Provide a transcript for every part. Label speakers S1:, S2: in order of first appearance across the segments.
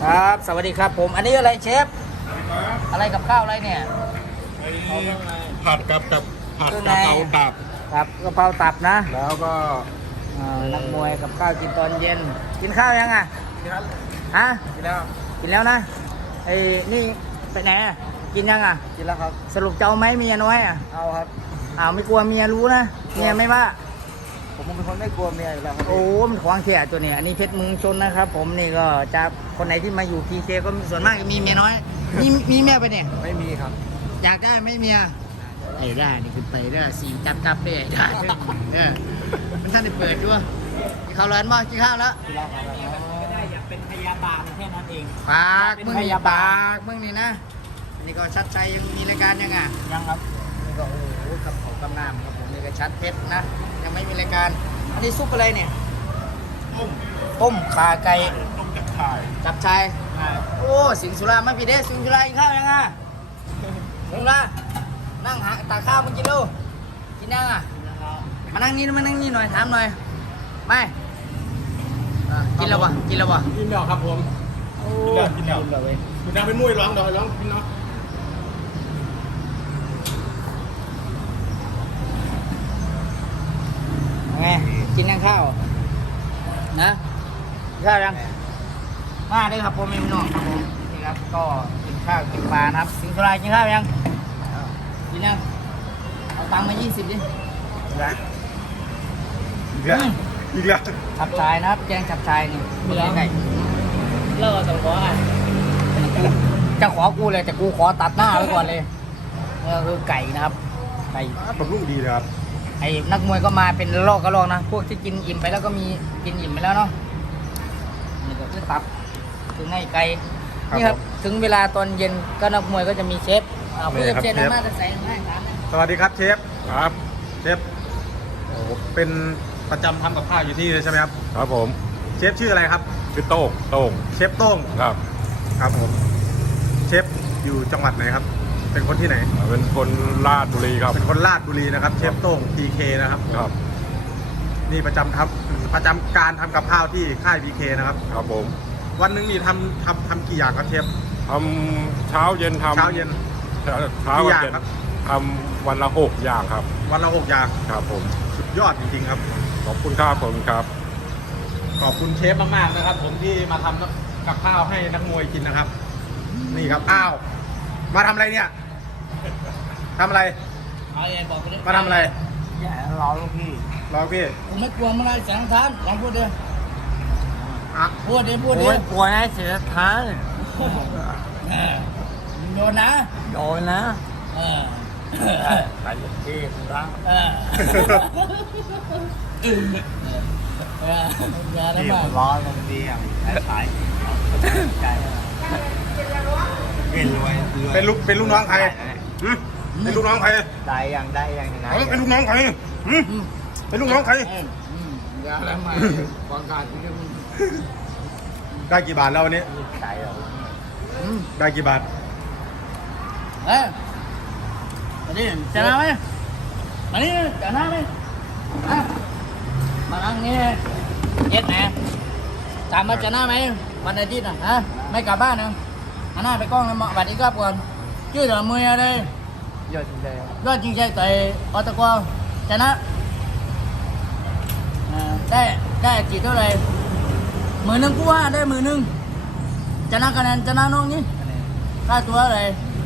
S1: ครับ สวัสดีครับผม อันนี้อะไรเชฟ อะไรกับข้าวอะไรเนี่ย
S2: ผัดกับผัด
S1: เครื่อง
S2: กะ
S1: ใน
S2: เพราตับ
S1: ครับกะเพราตับนะ
S2: แล้วก็
S1: นักมวยกับข้าวกินตอนเย็น กินข้าวยังอ่ะฮะ
S2: กินแล้ว
S1: กินแล้วนะไอ้นี่ไปไหนอะกินยังอ่ะ
S2: กินแล้วครับ
S1: สรุปจะเอาไหมเมียน้อยอ่ะ
S2: เอาครับ
S1: อ้าวไม่กลัวเมียรู้นะเมียไม่ว่า
S2: ผมเป็นคนไม่กลัวเมียอยู่แล้วครับ
S1: โอ้มันขวางเสียตัวเนี้ยอันนี้เพชรเมืองชนนะครับ ผมนี่ก็จะคนไหนที่มาอยู่พีเคก็ส่วนมากจะมีเมียน้อยมีเมียไปเนี่ย
S2: ไม่มีครับ
S1: อยากได้ไหมเมียไอ้ได้นี่คือไปได้สีจับได้ได้เนี่ยมันท่านได้เปิดด้วยกินข้าวร้อนบ่กินข้าวแล้ว
S2: กินแล้วครับ
S1: ก็ได้อยากเป็นพยาบาลแค่นั้นเองปาก
S2: เป็น
S1: มึง
S2: พ
S1: นี่
S2: ยาบาล
S1: ปากมึงนี่นะอันนี้ก็ชัดชัยยังมีรายการยังอ่ะ
S2: ยังครับ
S1: นี่ก็โอ้โหกับของกำนามครับผมนี่ก็ชัดเพชรนะยังไม่มีรายการอันนี้ซุปอะไรเนี่ย ต้มขาไก่
S2: ต้มจากไข่
S1: จับชายโอ้สิงห์สุราไม่ผิดเด้สิงห์สุรากินข้าวยังอ่ะมึงละนั่งหาตาข้าวมึงกินลูกกินยังอ่ะมานั่งนี่หน่อยถามหน่อยไม่กินแล้ววะกินแล้ววะ
S2: กินแล้วครับผม
S1: โอ้
S2: กินแล้ว
S1: เลยเว้ย
S2: คุณน้าเป็นมุ้ยร้องดอยร้องกินเนาะ
S1: ไงกินยังข้าวนะกินข้าวยังมาเลยครับผมพี่น้องครับผมนี่ครับก็กินข้าวกินปลานะครับสิงห์สุรากินข้าวยังกินยังเอาตังค์มา20ดิ
S2: อีกแล้วอีกแล้ว
S1: ฉับชายนะครับแกงฉับชายนี่มีอะไรไก่
S3: เลิกสองร้อย
S1: จะขอกูเลยแต่กูขอตัดหน้าไว้ก่อนเลยนี่ก็คือไก่นะครับไก่
S2: บำรุงดีเลยครับ
S1: ไอ้นักมวยก็มาเป็นลอกกระลอกนะพวกที่กินอิ่มไปแล้วก็มีกินอิ่มไปแล้วเนาะนี่ก็คือตับถึงไอ้ไก่นี่ครับถึงเวลาตอนเย็นก็นักมวยก็จะมีเชฟผู้เชฟเชฟนะมาจะใส่ให้ครับ
S2: สวัสดีครับเชฟครับเชฟโอ้โหเป็นประจำทำกับข้าวอยู่ที่เลยใช่ไหมครับ
S4: ครับผม
S2: เชฟชื่ออะไรครับ
S4: คือโต้ง
S2: เชฟโต้ง
S4: ครับ
S2: ครับผมเชฟอยู่จังหวัดไหนครับ เป็นคนที่ไหน
S4: เป็นคนราชบุรีครับ
S2: เป็นคนราชบุรีนะครับ เชฟโต้ง PK นะครับ
S4: ครับ
S2: นี่ประจำการทำกับข้าวที่ค่าย PK นะครับ
S4: ครับผม
S2: วันหนึงนี่ทำกี่อย่างครับเชฟ
S4: ทำเช้าเย็นทำ
S2: เช้าเย็น
S4: เช้า
S2: กี่อย่าง
S4: เย็น
S2: ครับ
S4: ทำวันละ6 อย่างครับ
S2: วันละ6อย่าง
S4: ครับผม
S2: สุดยอดจริงๆครับ
S4: ขอบคุณครับผมครับ
S2: ขอบคุณเชฟมากๆนะครับ ผมที่มาทำกับข้าวให้นักมวยกินนะครับ นี่ครับอ้าวมาทำอะไรเนี่ยทำอะไร
S1: เอาไอ้บอกไปเลย
S2: มาทำอะไร
S1: อย่ารอลูกพี่
S2: รอพี่
S1: ผมไม่กลัวมันอะไรเสียงทานลองพูดดิ
S2: อ่ะ
S1: พูดดิพูดดิ
S3: โอ้ยกลัวนะเสียทาน
S1: โดนนะ
S3: โดนนะ
S1: เออ
S3: ไปที่ร้าน
S1: เอออย่าได้
S3: ที่
S1: มาก
S3: ร้อนมันดีอ่ะขายใจเป็นรวย
S2: เป็นลูกน้องใครหืมเป็นลูกน้องใคร
S3: ได้ยังไง
S2: เอ้าเป็นลูกน้องใครหืมเป็นลูกน้องใคร
S1: อย่าได้มากความขาดที่เรื่องมึง
S2: ได้กี่บาทแล้ววันนี้
S3: ใจเรา
S2: ได้กี่บาท
S1: เอ้ยมาดิจะนั่งไหมมานี่จะนั่งไหมมานั่งนี่เย็ดแหนถามมาจะนั่งไหมวันอาทิตย์ฮะไม่กลับบ้านนะหันหน้าไปกล้องแล้วมาสวัสดีครับก่อนชื่อเดี๋ยวมืออะไร
S3: ยอดจริงใจ
S1: ยอดจริงใจต่อยอตกชนะได้กี่เท่าไหร่10,000กูว่าได้10,000ชนะคะแนนชนะน้องนี่ค่าตัวอะไร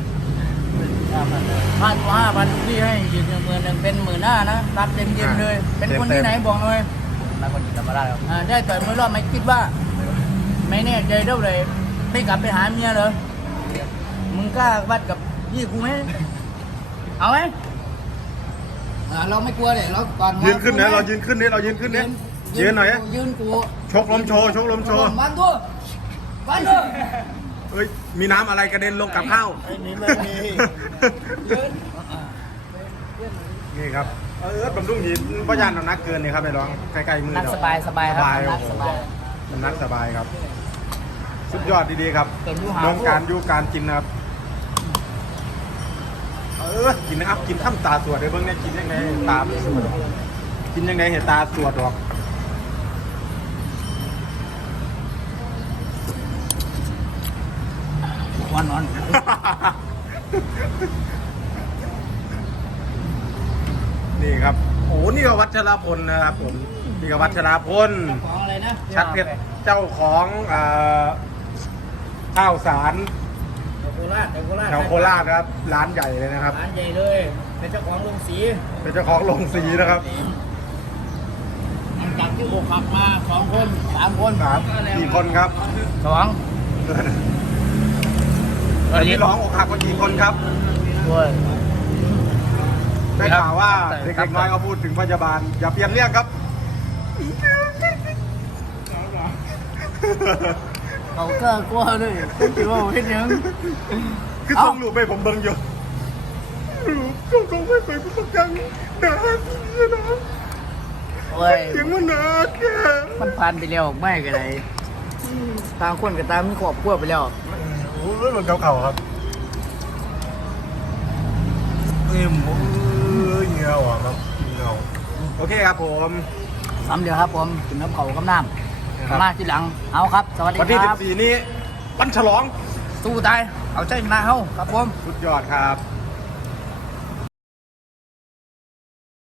S1: ค่าตัว5,000พี่ให้ยืน10,000เป็น15,000นะรับเต็มเลย เป็นคนที่ไหนบอกหน่อย
S3: นักคนจิตมาได้ครับ
S1: ได้ต่อยมวยรอบไม่คิดว่า ไม่แน่ใจเท่าไหร่ไม่กลับไปหาเมียเหรอมึงกล้าวัดกับพี่กูไหมเอาไหมเราไม่กลัวเลยเราก่อน
S2: ยืนขึ้นนะเรายืนขึ้นนี่เรายืนขึ้นนี่ยืนหน่อยนะ
S1: ยืนกู
S2: ชกลมโชว์ชกลมโชว์
S1: วันตัววันตัว
S2: เอ้ยมีน้ำอะไรกระเด็นลงกับข้าว
S3: ไม่มี
S1: ยืน
S2: นี่ครับบำรุงหินป้ายานนักเกินนี่ครับไอ้ร้องใกล้ๆมือ
S1: นั่ง
S2: เดี๋ว
S1: สบายสบายครับ
S2: สบาย
S1: นั่ง
S2: โอ้
S1: ส
S2: โห
S1: บาย
S2: มันนักสบายครับ สุดยอดดีๆครับ
S1: เป็นผู้หา
S2: น้องการอยู่การกินนะครับกินนะครับกินข้ามตาสวดเลยเบิ่งเนี่ยกินยังไงตาสวดกินยังไงเห็นตาสวดออก
S1: นอน
S2: นี่ครับโอ้นี่ก็วัชรพลนะครับผมนี่ก็วัชรพล
S1: ของอะไรนะ
S2: ชัดเพชรเจ้าของข้าวสาร
S1: โคราชโคราช
S2: แถวโคราชนะครับร้านใหญ่เลยนะครับ
S1: ร้านใหญ่เลยเป็นเจ้าของโรงสี
S2: เป็นเจ้าของโรงสีนะครับ
S1: หลังจากที่อกหักมา2 คน3 คน
S2: กี่คนครับ
S1: 2
S2: วันนี้ร้องอกหักกันกี่คนครับ
S1: ด้วย
S2: ได้ข่าวว่าเด็กๆน้อยเขาพูดถึงพยาบาลอย่าเปลี่ยนเรียกครับ
S1: เขาก็กลัวด้วยคิดว่าเห็นยัง
S2: คือส่งรูปไปผมเบิ่งอยู่รูปส่งไปผมต้องยังหนาที่นะ
S1: โอ้ย
S2: เสียงมันหนาแค่
S1: มันผ่านไปแล้วไม่กันไหนต่างคนกับต่างมีครอบครัวไปแล้ว
S2: โอ้ยมันเก่าๆครับเเงี้ยวอ่ะครับเงาโอเคครับผม
S1: ซ้ำเดียวครับผมกินน้ำเขากับน้ำมาที่หลังเอาครับสวัสดี
S2: วันที่
S1: ครับ
S2: 14นี้วันฉลอง
S1: สู้ตายเอาใจมาเฮาครับผม
S2: สุดยอดครับ